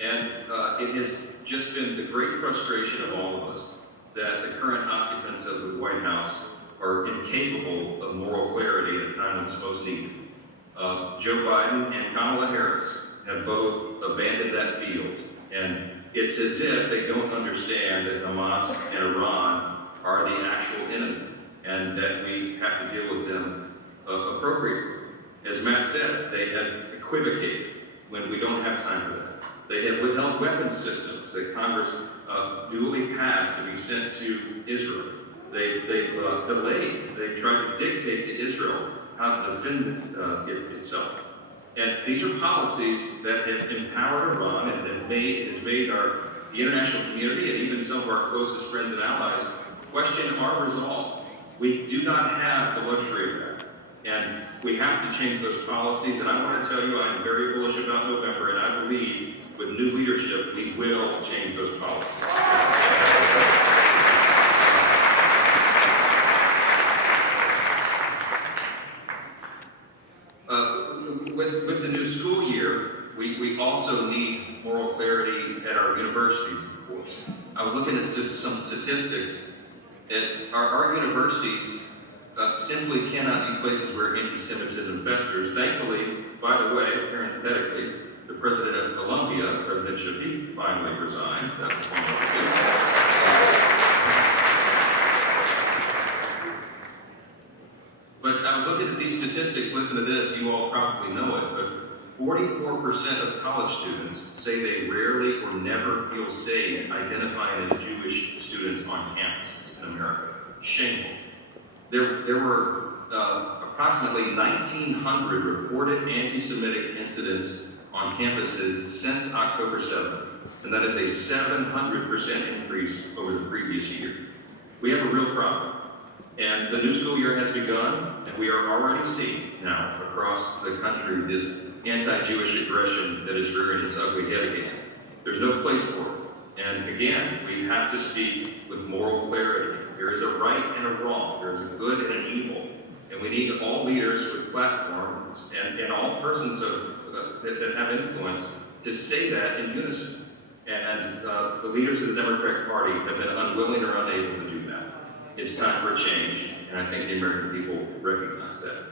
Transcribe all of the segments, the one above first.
And it has just been the great frustration of all of us that the current occupants of the White House are incapable of moral clarity at a time when it's most needed. Joe Biden and Kamala Harris have both abandoned that field, and it's as if they don't understand that Hamas and Iran are the actual enemy, and that we have to deal with them appropriately. As Matt said, they have equivocated when we don't have time for that. They have withheld weapons systems that Congress duly passed to be sent to Israel. They've delayed. They've tried to dictate to Israel how to defend itself. And these are policies that have empowered Iran and has made the international community and even some of our closest friends and allies question our resolve. We do not have the luxury of that. And we have to change those policies. And I want to tell you, I'm very bullish about November, and I believe with new leadership, we will change those policies. With the new school year, we also need moral clarity at our universities, of course. I was looking at some statistics. Our universities simply cannot be places where anti-Semitism festers. Thankfully, by the way, parenthetically, the president of Colombia, President Shafiq, finally resigned. That was But I was looking at these statistics. Listen to this. You all probably know it, but 44% of college students say they rarely or never feel safe identifying as Jewish students on campuses in America. Shameful. There were approximately 1,900 reported anti-Semitic incidents on campuses since October 7th, and that is a 700% increase over the previous year. We have a real problem. And the new school year has begun, and we are already seeing now across the country this anti-Jewish aggression that is rearing its ugly head again. There's no place for it. And again, we have to speak with moral clarity. There is a right and a wrong. There is a good and an evil. And we need all leaders with platforms and all persons that have influence to say that in unison. And the leaders of the Democratic Party have been unwilling or unable to do that. It's time for a change, and I think the American people recognize that.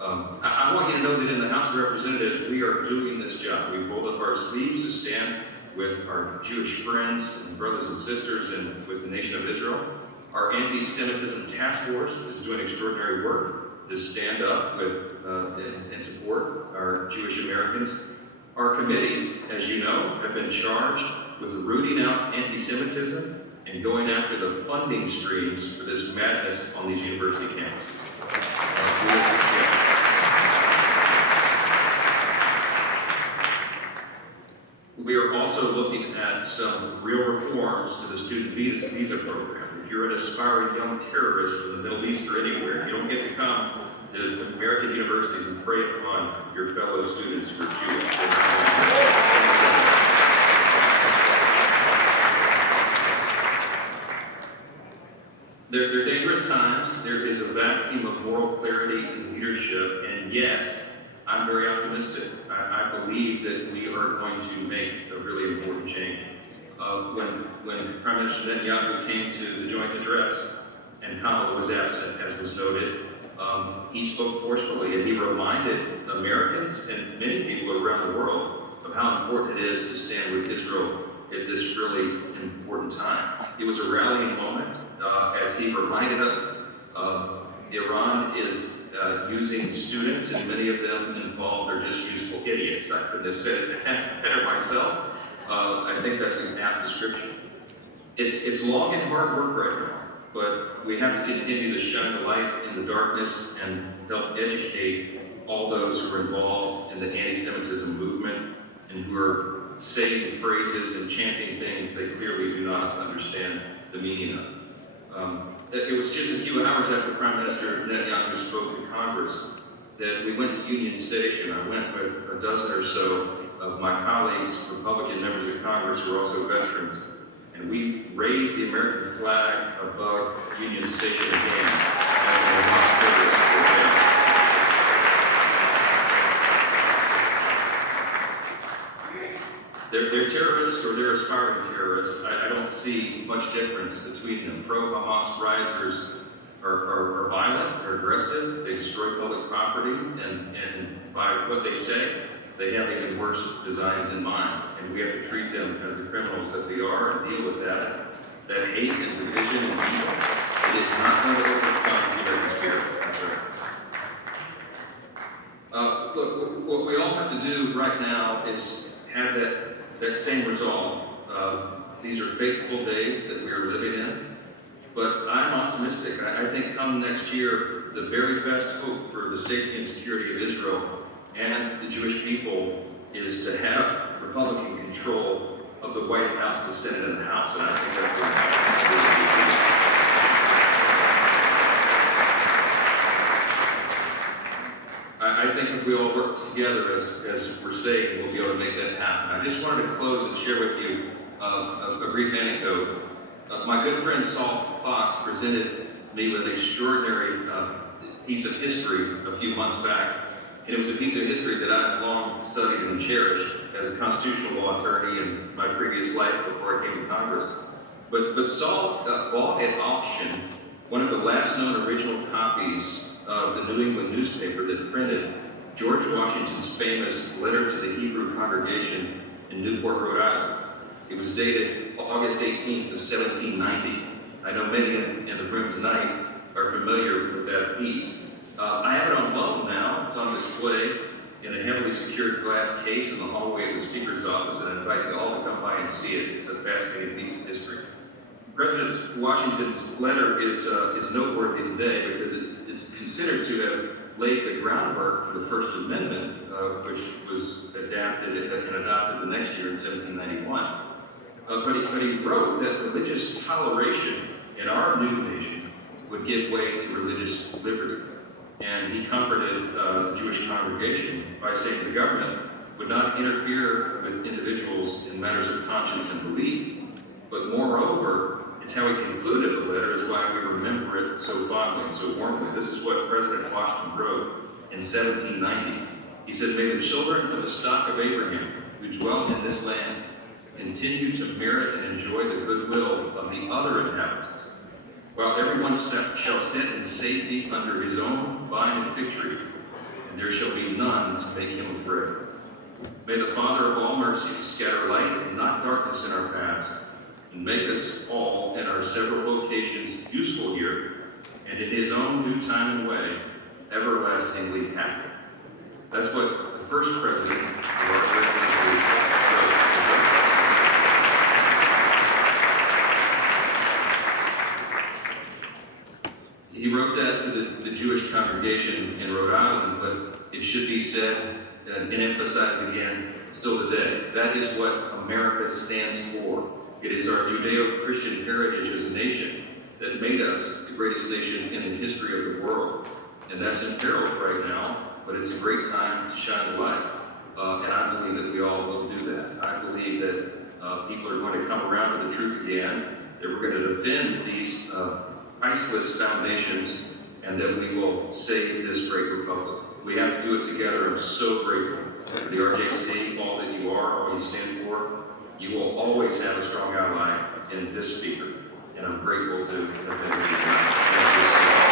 I want you to know that in the House of Representatives, we are doing this job. We rolled up our sleeves to stand with our Jewish friends and brothers and sisters and with the nation of Israel. Our anti-Semitism task force is doing extraordinary work to stand up with and support our Jewish Americans. Our committees, as you know, have been charged with rooting out anti-Semitism and going after the funding streams for this madness on these university campuses. We are also looking at some real reforms to the student visa program. If you're an aspiring young terrorist from the Middle East or anywhere, you don't get to come to American universities and prey upon your fellow students who are Jewish. They're dangerous times. There is a vacuum of moral clarity and leadership, and yet I'm very optimistic. I believe that we are going to make a really important change. When Prime Minister Netanyahu came to the joint address and Kamala was absent, as was noted, he spoke forcefully and he reminded Americans and many people around the world of how important it is to stand with Israel at this really important time. It was a rallying moment, as he reminded us. Iran is using students, and many of them involved are just useful idiots. I couldn't have said it better myself. I think that's an apt description. It's long and hard work right now, but we have to continue to shine the light in the darkness and help educate all those who are involved in the anti-Semitism movement and who are saying phrases and chanting things they clearly do not understand the meaning of. It was just a few hours after Prime Minister Netanyahu spoke to Congress that we went to Union Station. I went with a dozen or so of my colleagues, Republican members of Congress who are also veterans, and we raised the American flag above Union Station again. They're terrorists or they're aspiring terrorists. I don't see much difference between them. Pro-Hamas rioters are violent, are aggressive, they destroy public property, and by what they say, they have even worse designs in mind. And we have to treat them as the criminals that they are and deal with that hate and division and evil. It is not going to overcome the American spirit. That's right. Look, what we all have to do right now is have that same resolve. These are fateful days that we are living in, but I'm optimistic. I think come next year, the very best hope for the safety and security of Israel and the Jewish people is to have Republican control of the White House, the Senate, and the House, and I think that's what I think if we all work together, as we're saying, we'll be able to make that happen. I just wanted to close and share with you a brief anecdote. My good friend Saul Fox presented me with an extraordinary piece of history a few months back. And it was a piece of history that I've long studied and cherished as a constitutional law attorney in my previous life before I came to Congress. But Saul bought at auction one of the last known original copies of the New England newspaper that printed George Washington's famous letter to the Hebrew congregation in Newport, Rhode Island. It was dated August 18th of 1790. I know many in the room tonight are familiar with that piece. I have it on loan now. It's on display in a heavily secured glass case in the hallway of the Speaker's office, and I invite you all to come by and see it. It's a fascinating piece of history. President Washington's letter is noteworthy today because it's considered to have laid the groundwork for the First Amendment, which was adapted and adopted the next year in 1791. But he wrote that religious toleration in our new nation would give way to religious liberty. And he comforted the Jewish congregation by saying the government would not interfere with individuals in matters of conscience and belief, but moreover, it's how he concluded the letter is why we remember it so fondly and so warmly. This is what President Washington wrote in 1790. He said, "May the children of the stock of Abraham who dwell in this land continue to merit and enjoy the goodwill of the other inhabitants, while everyone shall sit in safety under his own vine and fig tree, and there shall be none to make him afraid. May the Father of all mercy scatter light and not darkness in our paths, and make us all in our several vocations useful here, and in his own due time and way, everlastingly happy." That's what the first president of our great country wrote. He wrote that to the Jewish congregation in Rhode Island, but it should be said and emphasized again still today. That is what America stands for. It is our Judeo-Christian heritage as a nation that made us the greatest nation in the history of the world. And that's imperiled right now, but it's a great time to shine the light. And I believe that we all will do that. I believe that people are going to come around to the truth again, that we're going to defend these priceless foundations, and that we will save this great republic. We have to do it together. I'm so grateful for the RJC, all that you are, all you stand for. You will always have a strong ally in this speaker, and I'm grateful to have been with you tonight. Thank you so much.